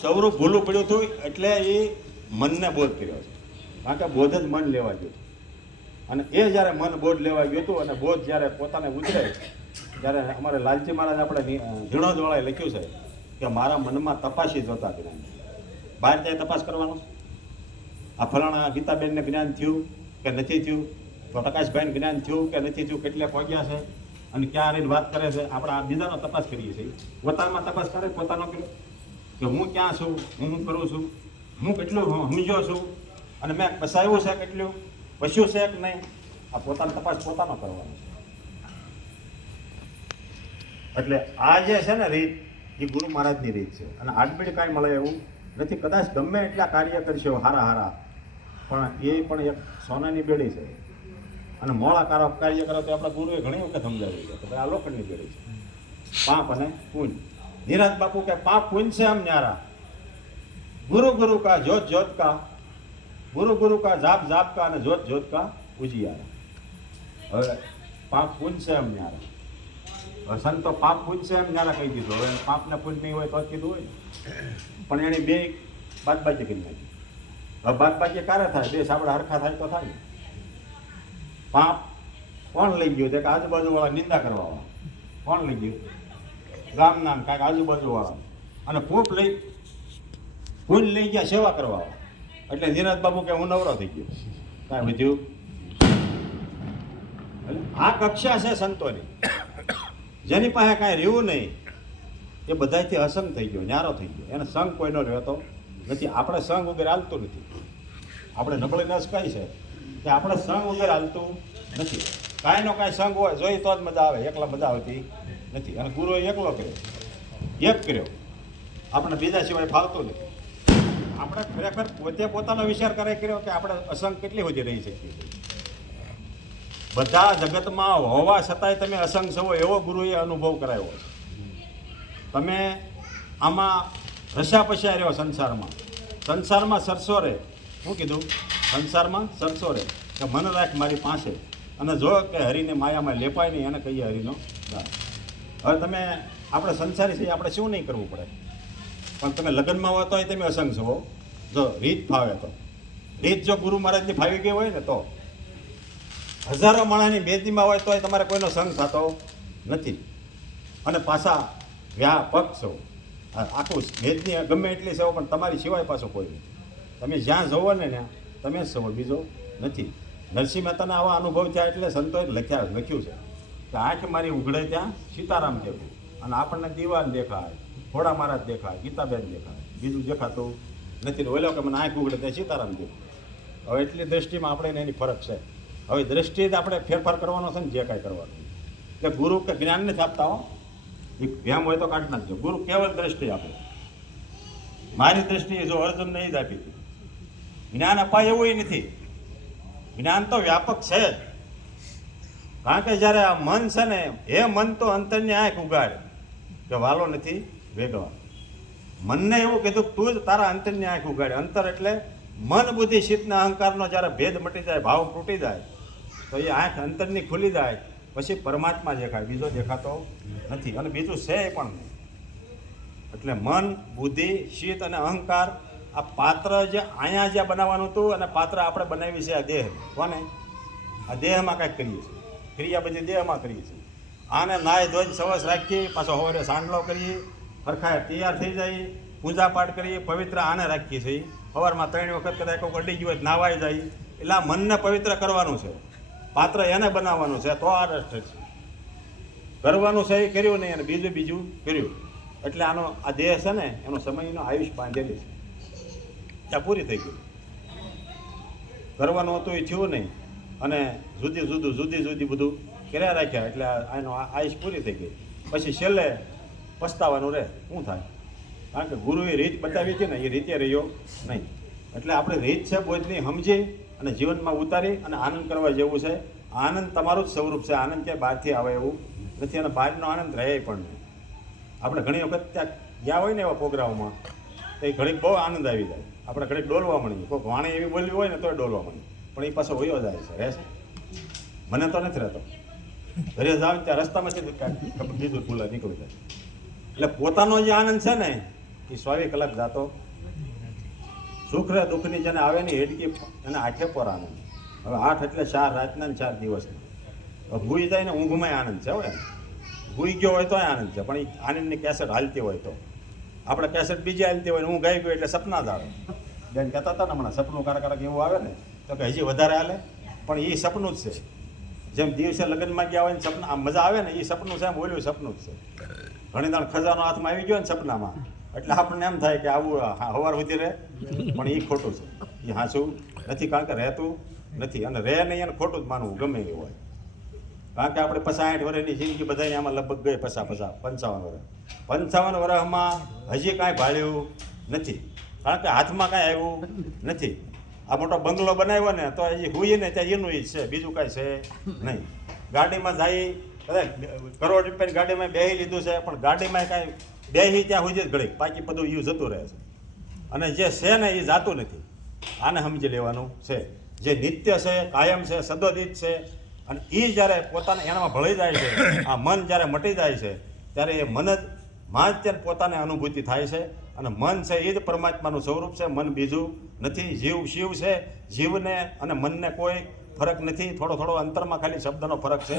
સૌરું ભૂલું પડ્યું હતું એટલે એ મનને બોધ કર્યો છે, કારણ કે બોધ જ મન લેવા ગયું અને એ જ્યારે મન બોધ લેવા ગયું હતું અને બોધ જ્યારે પોતાને ઉતરે ત્યારે અમારે લાલજી મહારાજ આપણે ઝીણોદવાળાએ લખ્યું છે કે મારા મનમાં તપાસી જોતા જ્ઞાન. બહાર જાય તપાસ કરવાનો, આ ફલાણા ગીતાબેનને જ્ઞાન થયું કે નથી થયું, તો પ્રકાશભાઈને જ્ઞાન થયું કે નથી થયું, કેટલે પહોંચ્યા છે અને ક્યાં રહીને વાત કરે છે. આપણે આ બીજાનો તપાસ કરીએ છીએ, પોતામાં તપાસ કરે પોતાનો કર્યો કે હું ક્યાં છું, હું શું કરું છું, હું કેટલું સમજ્યો છું અને મેં પસાયું છે કેટલું, પશ્યું છે કે નહીં. આ પોતાનો તપાસ પોતાનો કરવાનો છે. એટલે આ જે છે ને રીત એ ગુરુ મહારાજની રીત છે અને આડબીડ કાંઈ મળે એવું નથી. કદાચ ગમે એટલા કાર્ય કરશો હારા પણ એ પણ એક સોનાની બેડી છે અને મોળા કાર્ય કરો તો આપણા ગુરુએ ઘણી વખત સમજાવી છે કે ભાઈ આ લોખંડની બેડી છે. પાપ અને પુણ્ય. નિરાજ બાપુ કે પાપ પુણ્ય છે આમ ન્યારા, ગુરુ ગુરુ કા જોત જોત કા, ગુરુ ગુરુ કા જાપ જાપ કા અને જોત જોત કા ઉજિયારા. હવે પાપ પુણ્ય છે આમ ન્યારા. હવે સંતો પાપ પુણ્ય છે એમ ન્યારા કહી દીધું. હવે પાપ ને પુણ્ય નહીં હોય તો કીધું હોય પણ એની બે બાદબાકી કરી નાખી. હવે બાદબાકી ક્યારે થાય? બે સાબડા હરખા થાય તો થાય. પાપ કોણ લઈ ગયું? કે આજુબાજુ વાળા નિંદા કરવા વાળા. કોણ લઈ ગયું? ગામ નામ કાંઈક આજુબાજુ વાળા. અને પુણ્ય લઈ ગયા સેવા કરવા વાળા. એટલે નિરાજ બાબુ કે હું નવરો થઈ ગયો. કાંઈ વધ્યું? આ કક્ષા છે સંતોની. જેની પાસે કાંઈ રહ્યું નહીં એ બધાથી અસંગ થઈ ગયો, ન્યારો થઈ ગયો. એને સંગ કોઈનો રહેતો નથી. આપણે સંગ વગેરે હાલતું નથી. આપણે નબળી નસ કઈ છે કે આપણે સંગ વગેરે હાલતું નથી. કાંઈનો કાંઈ સંગ હોય જોઈ તો જ મજા આવે, એકલા મજા આવતી નથી. અને ગુરુએ એકલો કર્યો, એક કર્યો. આપણે બીજા સિવાય ફાવતું નથી. આપણે ખરેખર પોતે પોતાનો વિચાર કરે કર્યો કે આપણે અસંગ કેટલી સુધી રહી શકીએ. બધા જગતમાં હોવા છતાંય તમે અસંગ છો એવો ગુરુએ અનુભવ કરાવ્યો છે. તમે આમાં રસ્યા પસ્યા રહ્યો સંસારમાં સરસો રહે. શું કીધું? સંસારમાં સરસો રહે કે મન રાખ મારી પાસે અને જો કે હરિને માયામાં લેપાય નહીં એને કહીએ હરિનો દાસ. હવે તમે આપણે સંસારી છીએ, આપણે શું નહીં કરવું પડે? પણ તમે લગ્નમાં હોય તોય તમે અસંગ છો. જો રીત ફાવે તો, રીત જો ગુરુ મહારાજની ફાવી ગઈ હોય ને તો હજારો માણસની બેદીમાં હોય તોય તમારે કોઈનો સંગ થતો નથી. અને પાછા વ્યાપક છો, આખું ભેદની ગમે એટલી છો પણ તમારી સિવાય પાછું કોઈ નથી. તમે જ્યાં જવો ને ત્યાં તમે જ છો, બીજો નથી. નરસિંહ મહેતાના આવા અનુભવ થયા એટલે સંતોએ લખ્યું છે કે આંખ મારી ઉઘડે ત્યાં સીતારામ કહેવું અને આપણને દીવાન દેખાય, ઘોડા મહારાજ દેખાય, ગીતાબેન દેખાય, બીજું દેખાતું નથી. ઓલો કે મને આંખ ઉઘડે ત્યાં સીતારામ દેખાય. હવે એટલી દ્રષ્ટિમાં આપણે એની ફરક છે. હવે દ્રષ્ટિ જ આપણે ફેરફાર કરવાનો છે ને જે કાંઈ કરવાનું. કે ગુરુ કે જ્ઞાન નથી આપતા હો, એ ભેમ હોય તો કાઢી નાખજો. ગુરુ કેવળ દ્રષ્ટિ આપે. મારી દ્રષ્ટિએ જો અર્જુનને જ આપી હતી. જ્ઞાન અપાય એવું નથી. જ્ઞાન તો વ્યાપક છે જ. કારણ કે જ્યારે આ મન છે ને એ મન તો અંતરની આંખ ઉગાડે કે વાલો નથી વેગવા. મનને એવું કીધું તું જ તારા અંતરની આંખ ઉગાડે. અંતર એટલે મન બુદ્ધિ ચિત્તના અહંકારનો જ્યારે ભેદ મટી જાય, ભાવ તૂટી જાય તો એ આંખ અંતરની ખુલી જાય પછી પરમાત્મા દેખાય, બીજો દેખાતો નથી અને બીજું છે પણ નહીં. એટલે મન બુદ્ધિ ચિત્ત અને અહંકાર આ પાત્ર જે અહીંયા જ્યાં બનાવવાનું હતું અને પાત્ર આપણે બનાવી છે આ દેહ. કોને? આ દેહમાં કાંઈક કરીએ છીએ. ક્રિયા બધી દેહમાં કરીએ છીએ. આને નાય ધોઈને સવસ રાખીએ, પાછો સવારે સાંડલો કરીએ, હરખાએ તૈયાર થઈ જાય, પૂજા પાઠ કરીએ, પવિત્ર આને રાખીએ છીએ. સવારમાં 3 વખત કદાચ કોઈ અડી ગયું હોય નાવાઈ જાય. એટલે આ મનને પવિત્ર કરવાનું છે, પાત્ર એને બનાવવાનું છે. તો આ રસ્તે છે કરવાનું છે એ કર્યું નહીં અને બીજું કર્યું. એટલે આનો આ દેહ છે ને એનો સમયનો આયુષ બાંધેલી છે, ત્યાં પૂરી થઈ ગઈ. કરવાનું હતું એ થયું નહીં અને જુદી બધું કર્યા રાખ્યા એટલે આનો આયુષ પૂરી થઈ ગઈ. પછી છેલ્લે પસ્તાવાનું રહે. શું થાય? કારણ કે ગુરુએ રીત બતાવી છે ને એ રીતે રહ્યો નહીં. એટલે આપણે રીત છે બોધની સમજી અને જીવનમાં ઉતારી અને આનંદ કરવા જેવું છે. આનંદ તમારું જ સ્વરૂપ છે. આનંદ ક્યાંય બહારથી આવે એવું નથી અને બહારનો આનંદ રહે પણ નહીં. આપણે ઘણી વખત ત્યાં ગયા હોય ને એવા પ્રોગ્રામમાં તો એ ઘડીક બહુ આનંદ આવી જાય. આપણે ઘડીક ડોલવા મળીએ. કોઈ વાણી એવી બોલવી હોય ને તોય ડોલવા મળીએ પણ એ પાછો વયો જાય છે. રહેશે મને તો નથી રહેતો. ઘરે જાવ ત્યાં રસ્તામાંથી બીજું ભૂલા નીકળી જાય. એટલે પોતાનો જે આનંદ છે ને એ 24 કલાક જાતો સુખ રે દુઃખની જેને આવે ને હેડકી એને આઠે પર આનંદ. હવે 8 એટલે 4 રાતના ને 4 દિવસના. ભૂઈ જાય ને ઊંઘમાં આનંદ છે. હવે ભૂઈ ગયો હોય તોય આનંદ છે, પણ એ આનંદની કેસેટ હાલતી હોય તો આપણે કેસેટ બીજી હાલતી હોય ને હું ગાઈ ગયો એટલે સપના જ આવે. બેન કહેતા હતા ને હમણાં સપનું કારક એવું આવે ને તો કે હજી વધારે હાલે, પણ એ સપનું જ છે. જેમ દિવસે લગ્નમાં ગયા હોય ને સપના આમ મજા આવે ને એ સપનું છે, એમ ઓલું સપનું જ છે. ઘણી દાણ ખજાનો હાથમાં આવી ગયો ને સપનામાં એટલે આપણને એમ થાય કે આવું હવાર સુધી રહે, પણ એ ખોટું છે. એ હાંસું નથી, કારણ કે રહેતું નથી અને રહે નહીં એને ખોટું જ માનવું ગમે એવું હોય. કારણ કે આપણે 60 વર્ષની જિંદગી બધાને આમાં લગભગ ગઈ 55 વર્ષ. 55 વર્ષમાં હજી કાંઈ ભાળ્યું નથી, કારણ કે હાથમાં કાંઈ આવ્યું નથી. આ મોટો બંગલો બનાવ્યો ને તો હજી હુઈએ ને ત્યાં એનું જ છે, બીજું કાંઈ છે નહીં. ગાડીમાં જાય બધા કરોડ રૂપિયાની ગાડીમાં બેસી લીધું છે, પણ ગાડીમાં કાંઈ બેસી ત્યાં સુધી જ ઘડીક બાકી બધું યુ જતું રહે છે. અને જે છે ને એ જાતું નથી. આને સમજી લેવાનું છે. જે નિત્ય છે, કાયમ છે, સદોદિત છે, અને એ જ્યારે પોતાને એનામાં ભળી જાય છે, આ મન જ્યારે મટી જાય છે ત્યારે એ મન જ માં જ ત્યારે પોતાને અનુભૂતિ થાય છે. અને મન છે એ જ પરમાત્માનું સ્વરૂપ છે, મન બીજું નથી. જીવ શિવ છે, જીવને અને મનને કોઈ ફરક નથી. થોડો અંતરમાં ખાલી શબ્દનો ફરક છે.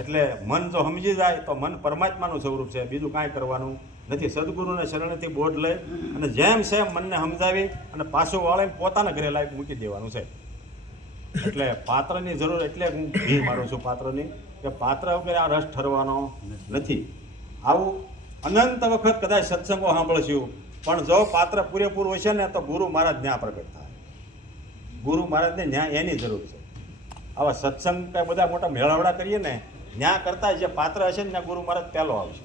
એટલે મન જો સમજી જાય તો મન પરમાત્માનું સ્વરૂપ છે, બીજું કાંઈ કરવાનું નથી. સદગુરુને શરણેથી બોધ લઈ અને જેમ છે મનને સમજાવી અને પાછું વાળીને પોતાના ઘરે લાવી મૂકી દેવાનું છે. એટલે પાત્રની જરૂર, એટલે હું ભી મારું છું પાત્રની, કે પાત્ર વગેરે આ રસ ઠરવાનો નથી. આવું અનંત વખત કદાચ સત્સંગો સાંભળશું, પણ જો પાત્ર પૂરેપૂરું હશે ને તો ગુરુ મહારાજ ન્યા પ્રગટ થાય. ગુરુ મહારાજને ન્યા એની જરૂર છે. આવા સત્સંગ કાંઈ બધા મોટા મેળાવડા કરીએ ને ન્યા કરતા જે પાત્ર હશે ને ત્યાં ગુરુ મહારાજ પહેલો આવશે.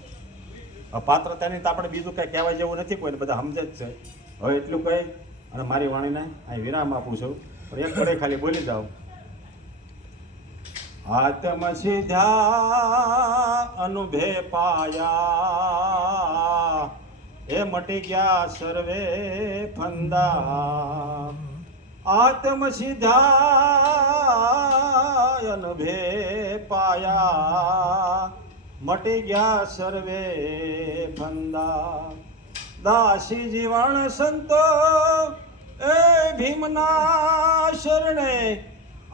પાત્ર તેની તો આપણે બીજું કાંઈ કહેવાય જેવું નથી, કોઈને બધા સમજે જ છે. હવે એટલું કહી અને મારી વાણીને અહીં વિરામ આપું છું. પણ એક ઘડે ખાલી બોલી જાઉં. આત્મ સીધા અનુભે પાયા, એ મટી ગયા સર્વે ફંદા. આત્મ સીધા અનુભે પાયા, મટી ગયા સર્વે ફંદા. દાસી જીવન સંતો એ ભીમના શરણે,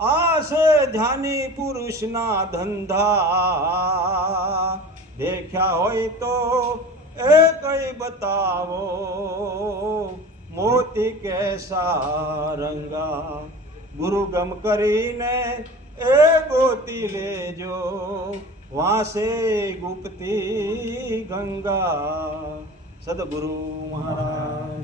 આસે ધ્યાની પુરુષના ધંધા. દેખ્યા હોય તો એ કઈ બતાવો, મોતી કેસા રંગા. ગુરુ ગમ કરીને એ ગોતી લેજો, વાસે ગુપ્તી ગંગા. સદગુરુ મહારાજ.